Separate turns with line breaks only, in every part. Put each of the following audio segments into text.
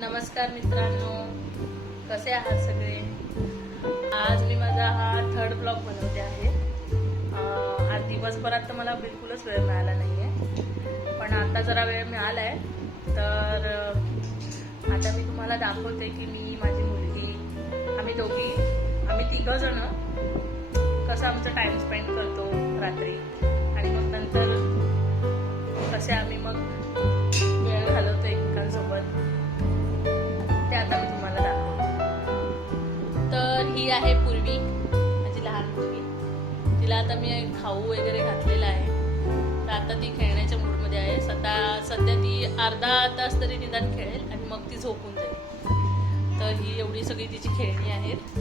नमस्कार मित्रांनो. कसे आहात सगळे? आज मी माझा हा थर्ड ब्लॉग बनवते आहे. आज दिवसभरात तर मला बिलकुलच वेळ मिळाला नाही आहे पण आता जरा वेळ मिळाला आहे तर आता मी तुम्हाला दाखवते की मी माझी मुलगी आम्ही दोघी आम्ही तिघं जण कसं आमचं टाइम स्पेंड करतो रात्री. आणि मग नंतर कसे आम्ही मग वेळ घालवतो एकमेकांसोबत आता मी खाऊ वगैरे घातलेला आहे. तर आता ती खेळण्याच्या मूडमध्ये आहे. सध्या सध्या ती अर्धा तास तरी निदान खेळेल आणि मग ती झोपून जाईल. तर ही एवढी सगळी तिची खेळणी आहेत.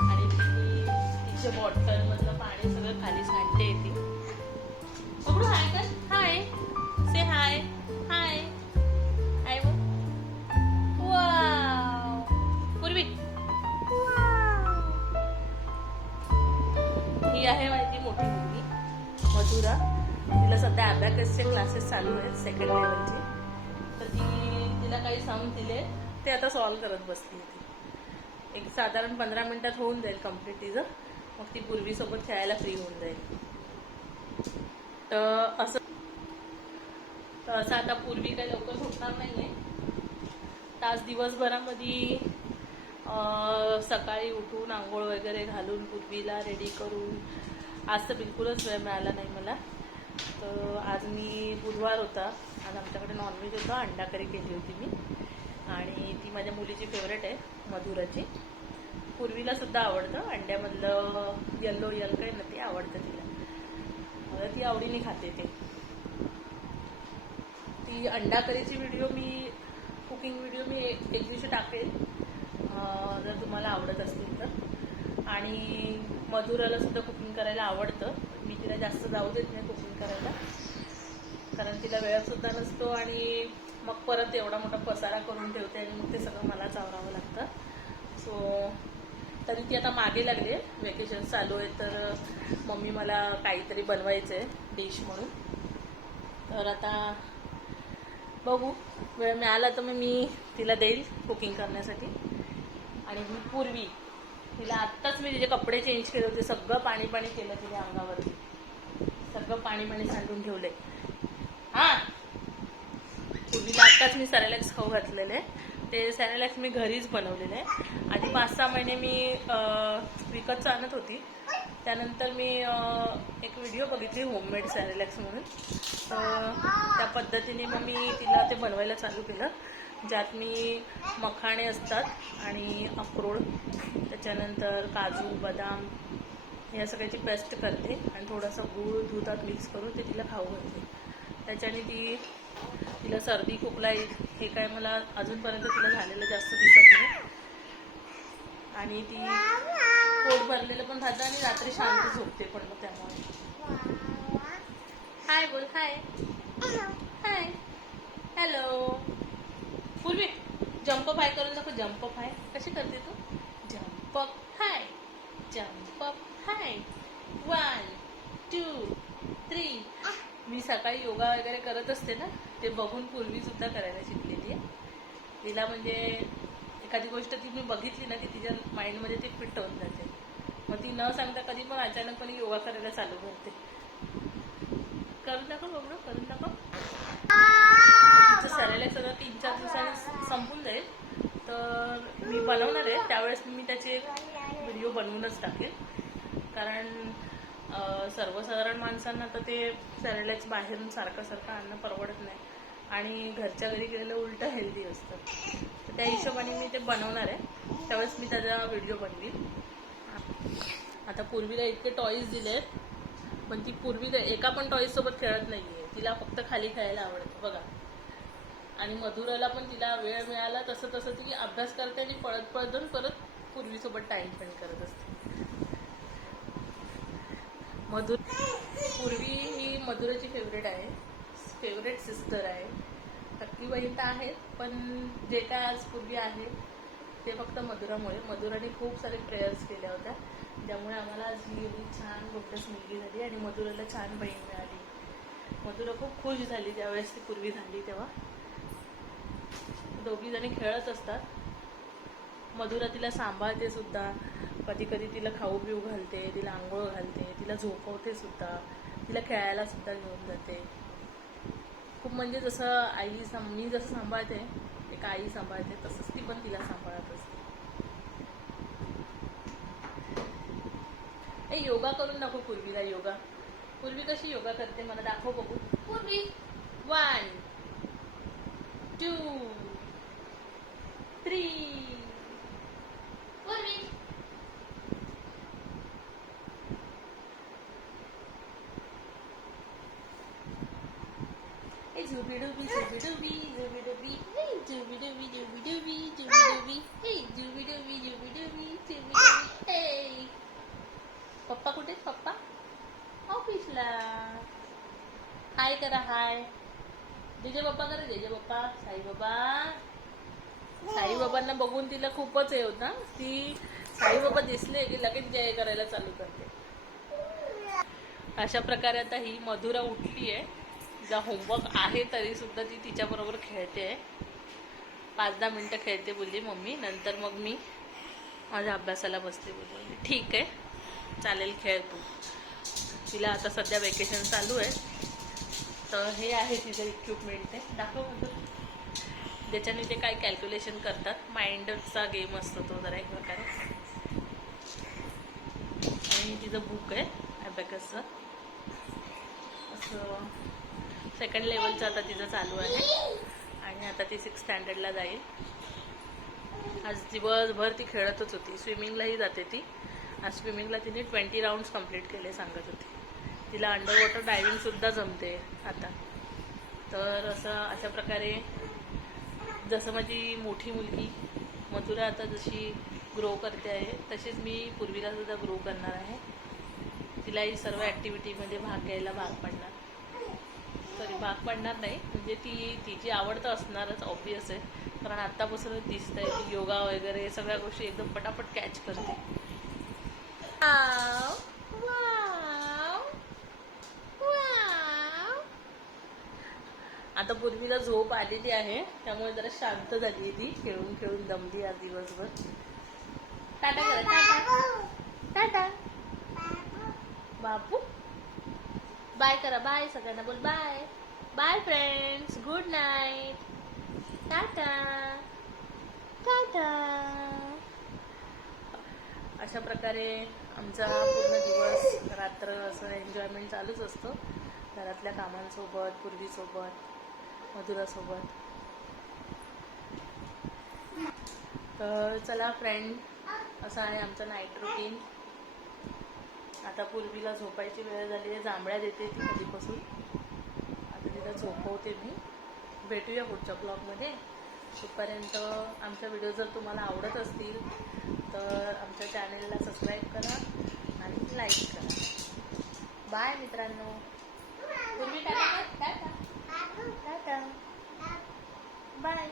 आणि ती तिच्या बॉटलमधलं पाणी सगळं खाली सांडते ती. बघू हाय का? हाय. से हाय हाय ही आहे माझी मोठी मुलगी. मधुरा. तिला सध्या अबॅकसचे क्लासेस चालू आहेत सेकंड लेवलचे तर ती तिला काही सम दिले ते आता सॉल्व्ह करत बसली होती एक साधारण पंधरा मिनिटात होऊन जाईल कंप्लीट तिचं. मग ती पूर्वीसोबत खेळायला फ्री होऊन जाईल. तर असं तर असं आता पूर्वी काही लवकर झोपणार नाही आहे आज दिवसभरामध्ये सकाळी उठून आंघोळ वगैरे घालून पूर्वीला रेडी करून आज तर बिलकुलच वेळ मिळाला नाही मला. तर आज मी बुधवार होता. आज आमच्याकडे नॉनव्हेज होतं अंडा करी केली होती मी. आणि ती माझ्या मुलीची फेवरेट आहे मधुराची. पूर्वीला सुद्धा आवडतं अंड्यामधलं येल्लो यल काय ना ते आवडतं तिला. मला ती आवडीने खाते ते. ती अंडा करीची व्हिडिओ मी कुकिंग व्हिडिओ मी एक दिवशी टाकेल. जर तुम्हाला आवडत असतील तर. आणि मधुराला सुद्धा कुकिंग करायला आवडतं. मी तिला जास्त जाऊ देत नाही कुकिंग करायला. कारण तिला वेळसुद्धा नसतो आणि मग परत एवढा मोठा पसारा करून ठेवते आणि मग ते सगळं मलाच आवरावं लागतं. सो तरी ती आता मागे लागली. आहे वेकेशन चालू आहे तर मम्मी मला काहीतरी बनवायचं आहे डिश म्हणून. तर आता बघू. वेळ मिळाला तर मग मी तिला देईल कुकिंग करण्यासाठी. आणि मी पूर्वी तिला आत्ताच मी तिचे कपडे चेंज केले होते सगळं पाणी पाणी केलं तिने अंगावरती. सगळं पाणी पाणी सांडून ठेवलंय हा. पूर्वीला आत्ताच मी सॅरेलॅक्स खाऊ घातलेले. ते सॅरेलॅक्स मी घरीच बनवलेले. आहे आधी पाच सहा महिने मी विकतच आणत होती. त्यानंतर मी एक व्हिडिओ बघितली होममेड सॅरेलॅक्स म्हणून. तर पद्धतीने मग मी तिला ते बनवायला चालू केलं. ज्यात मी मखाणे असतात आणि अक्रोड त्याच्यानंतर काजू बदाम या सगळ्याची पेस्ट करते आणि थोडासा गूळ दुधात मिक्स करून ते तिला खाऊ घालते. त्याच्याने ती तिला सर्दी खोकला हे काय मला अजूनपर्यंत तिला झालेलं जास्त दिसत नाही. आणि ती पोट भरलेलं पण राहतं आणि रात्री शांत झोपते पण मग त्यामुळे. हाय बोल hi. Hi hello Purvi jump five करून दाखव जम्प फाय कशी करते तू? Jump high jump high one two three मी सकाळी योगा वगैरे करत असते ना ते बघून पूर्वी सुद्धा करायला शिकलेली आहे. तिला म्हणजे एखादी गोष्ट ती मी बघितली ना की तिच्या माइंडमध्ये ती फिट होऊन जाते. मग ती न सांगता कधी पण अचानकपणे योगा करायला चालू करते. करून दाखव बघू करून दाखव. सरायला सगळं तीन चार दिवसांनी संपून जाईल. तर मी बनवणार आहे. त्यावेळेस मी त्याचे व्हिडिओ बनवूनच टाकेल. कारण सर्वसाधारण माणसांना तर ते सॅरेलॅक्स बाहेरून सारखं सारखं आणणं परवडत नाही. आणि घरच्या घरी केलेलं उलटं हेल्दी असतं. तर त्या हिशोबाने मी ते बनवणार आहे. त्यावेळेस मी त्याचा व्हिडिओ बनवीन. आता पूर्वीला इतके टॉईज दिले आहेत पण ती पूर्वी एका पण टॉईज सोबत खेळत नाहीये. तिला फक्त खाली खेळायला आवडतं. बघा. आणि मधुराला पण तिला वेळ मिळाला तसं तसं ती अभ्यास करते आणि पळत पळत जाऊन परत पूर्वीसोबत टाइम स्पेंड करत असते. मधुर पूर्वी ही मधुराची फेवरेट आहे. फेवरेट सिस्टर आहे. सक्की बहीण तर आहेत पण जे काय आज पूर्वी आहे ते फक्त मधुरामुळे. मधुराने खूप सारे प्रेयर्स केल्या होत्या. ज्यामुळे आम्हाला आज ही एवढी छान गोष्ट मुलगी झाली आणि मधुराला छान बहीण मिळाली. मधुरा खूप खुश झाली ज्यावेळेस ती पूर्वी झाली तेव्हा. दोघी जणी खेळत असतात. मधुरा तिला सांभाळते सुद्धा. कधी कधी तिला खाऊ पिऊ घालते तिला आंघोळ घालते तिला झोपवते सुद्धा. तिला खेळायला सुद्धा घेऊन जाते खूप म्हणजे जसं आई सांभ मी जसं सांभाळते एक आई सांभाळते तसंच ती पण तिला सांभाळत असते. ए योगा करून दाखव पूर्वीला योगा. पूर्वी कशी योगा करते मला दाखव बघू. पूर्वी. वन टू थ्री पूर्वी. पप्पा कुठे पप्पा? ऑफिसला. हाय करा हाय जेजे पप्पा करा जेजे पप्पा. साई बाबा. बाबांना बघून तिला खूपच हे होता ती साई बाबा दिसले की लगेच जय करायला चालू करते. अशा प्रकारे आता ही मधुरा उठली आहे तिचा होमवर्क आहे तरी सुद्धा ती तिच्याबरोबर खेळते. आहे पाच दहा मिनटं खेळते बोलली मम्मी नंतर मग मी माझ्या अभ्यासाला बसते बोलली. म्हणजे ठीक आहे चालेल खेळ तू. तिला आता सध्या वेकेशन चालू आहे. तर हे आहे तिचं इक्विपमेंट ते. दाखव ज्याच्याने ते काय कॅल्क्युलेशन करतात. माइंडचा गेम असतो तो जरा एक प्रकारे. आणि तिचं बुक आहे ॲबॅकसचं असं सेकंड लेवलचं आता तिचं चालू आहे. आणि आता ती सिक्स स्टँडर्डला जाईल. आज दिवसभर ती खेळतच होती. स्विमिंगलाही जाते ती. आज स्विमिंगला तिने ट्वेंटी राऊंड्स कंप्लीट केले सांगत होती. तिला अंडर वॉटर डायव्हिंगसुद्धा जमते आता. तर असं अशा प्रकारे जसं माझी मोठी मुलगी मथुरा आता जशी ग्रो करते आहे तशीच मी पूर्वीला सुद्धा ग्रो करणार आहे. तिलाही सर्व ॲक्टिव्हिटीमध्ये भाग घ्यायला भाग पडणार. सॉरी भाग पडणार नाही. म्हणजे ती तिची आवड तर असणारच ऑब्वियस आहे. कारण आत्तापासूनच दिसतंय ती योगा वगैरे सगळ्या गोष्टी एकदम पटापट कॅच करते. आता पूर्वीला झोप आलेली आहे. त्यामुळे जरा शांत झाली ती. खेळून खेळून दमली आज दिवसभर. टाटा करा टाटा. टाटा. बापू बाय करा बाय. सगळ्यांना बोल bye. Bye friends good night Tata. Tata. अशा प्रकारे आमचा पूर्ण दिवस रात्र असं एन्जॉयमेंट चालूच असतो. घरातल्या कामांसोबत पूर्वीसोबत मधुरासोबत. तर चला फ्रेंड असं आहे आमचं नाईट रुटीन आता पूर्वीला झोपायची वेळ झाली आहे जांभळ्या देते ती कधीपासून आता तिला झोपवते मी. भेटूया पुढच्या ब्लॉगमध्ये. तोपर्यंत आमचा व्हिडिओ जर तुम्हाला आवडत असतील तर आमच्या चॅनेलला सबस्क्राईब करा आणि लाईक करा. बाय मित्रांनो. पूर्वी टाटा. टाटा. बाय